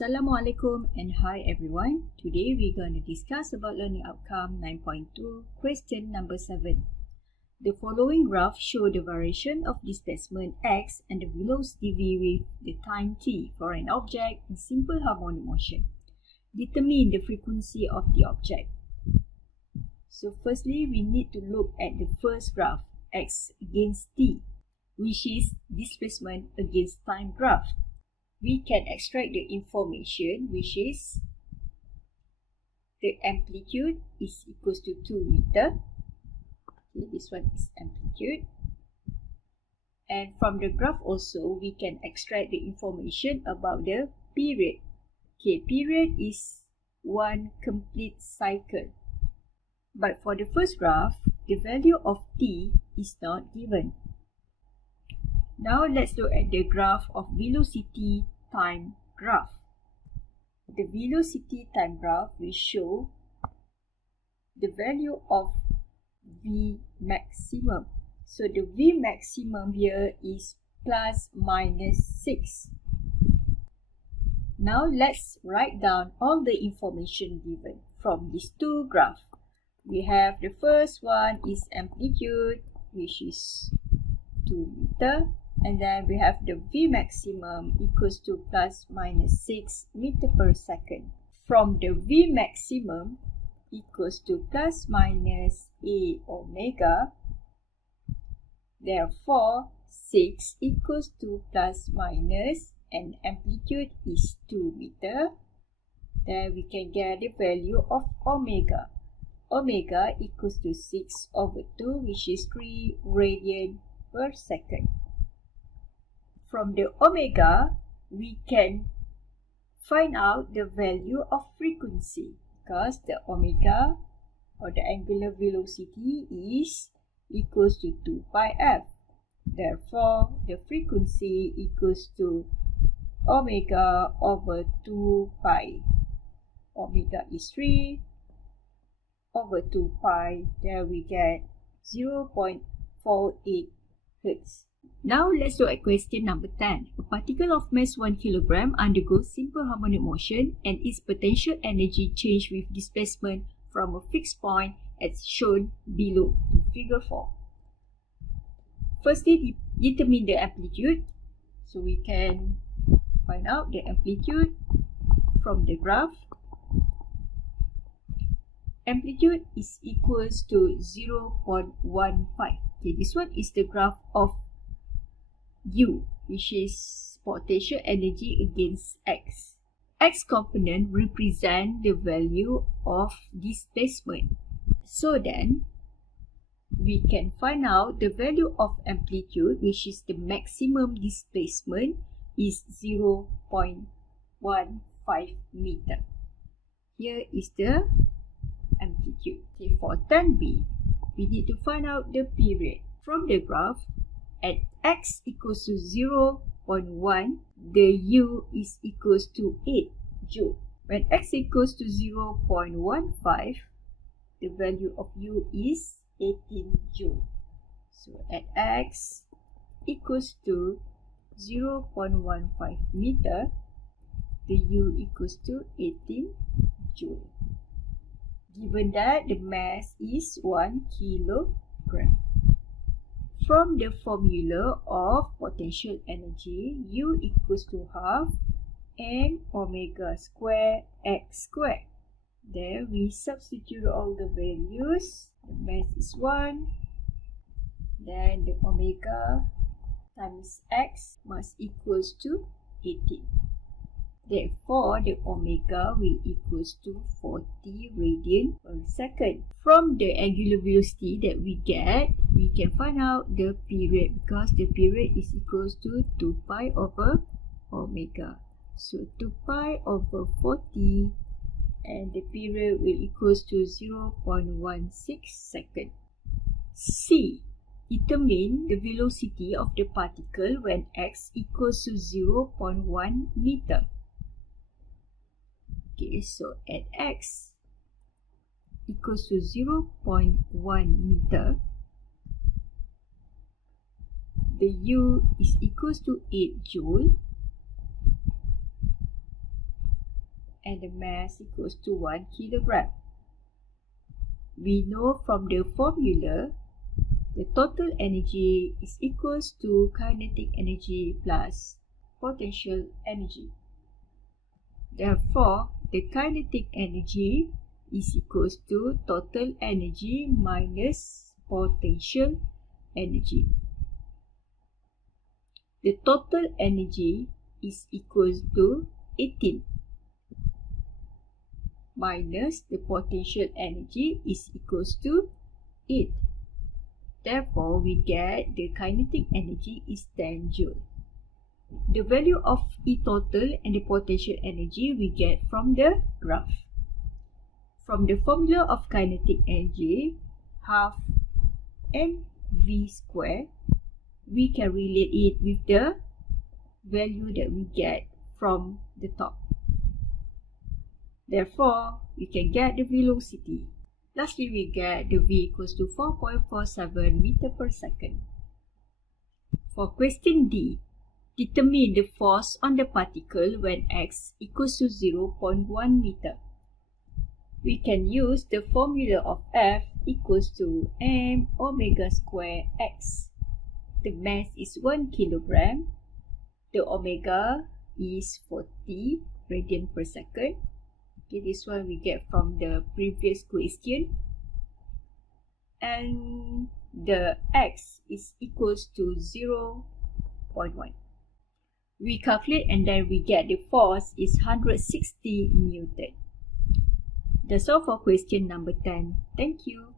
Assalamualaikum and hi everyone. Today we're going to discuss about learning outcome 9.2, question number 7. The following graph show the variation of displacement x and the velocity v with the time t for an object in simple harmonic motion. Determine the frequency of the object. So firstly, we need to look at the first graph, x against t, which is displacement against time graph. We can extract the information, which is the amplitude is equals to 2 meter. Okay, this one is amplitude. And from the graph also, we can extract the information about the period. Okay, period is one complete cycle. But for the first graph, the value of t is not given. Now let's look at the graph of velocity time graph. The velocity time graph will show the value of V maximum. So the V maximum here is plus minus 6. Now let's write down all the information given from these two graphs. We have the first one is amplitude, which is 2 meter. And then we have the V maximum equals to plus minus 6 meter per second. From the V maximum equals to plus minus A omega, therefore 6 equals to plus minus and amplitude is 2 meter. Then we can get the value of omega. Omega equals to 6 over 2, which is 3 radian per second. From the omega, we can find out the value of frequency because the omega or the angular velocity is equals to 2 pi f. Therefore, the frequency equals to omega over 2 pi. Omega is 3 over 2 pi. There we get 0.48 Hertz. Now let's look at question number 10. A particle of mass 1 kg undergoes simple harmonic motion and its potential energy change with displacement from a fixed point as shown below in figure 4. Firstly, determine the amplitude. So we can find out the amplitude from the graph. Amplitude is equals to 0.15. Okay, this one is the graph of U, which is potential energy against X. X component represent the value of displacement. So then, we can find out the value of amplitude, which is the maximum displacement, is 0.15 meter. Here is the amplitude. Okay, for 10b, we need to find out the period. From the graph, at x equals to 0.1, the U is equals to 8 joule. When x equals to 0.15, the value of U is 18 joule. So at x equals to 0.15 meter, the U equals to 18 joule. Given that the mass is 1 kilogram. From the formula of potential energy, U equals to half m omega square x square. There we substitute all the values. The mass is 1. Then the omega times x must equals to 18. Therefore, the omega will equals to 40 radian per second. From the angular velocity that we get, we can find out the period because the period is equals to 2 pi over omega. So 2 pi over 40 and the period will equals to 0.16 second. C. Determine the velocity of the particle when x equals to 0.1 meter. Okay, so at x equals to 0.1 meter, the U is equals to 8 joule and the mass equals to 1 kilogram. We know from the formula the total energy is equals to kinetic energy plus potential energy. Therefore, the kinetic energy is equals to total energy minus potential energy. The total energy is equals to 18 minus the potential energy is equals to 8. Therefore, we get the kinetic energy is 10 joule. The value of E total and the potential energy we get from the graph. From the formula of kinetic energy, half mv square, we can relate it with the value that we get from the top. Therefore, we can get the velocity. Lastly, we get the V equals to 4.47 meter per second. For question D, determine the force on the particle when x equals to 0.1 meter. We can use the formula of F equals to m omega square x. The mass is 1 kilogram. The omega is 40 radian per second. Okay, this one we get from the previous question. And the x is equals to 0.1. We calculate and then we get the force is 160 Newton. That's all for question number 10. Thank you.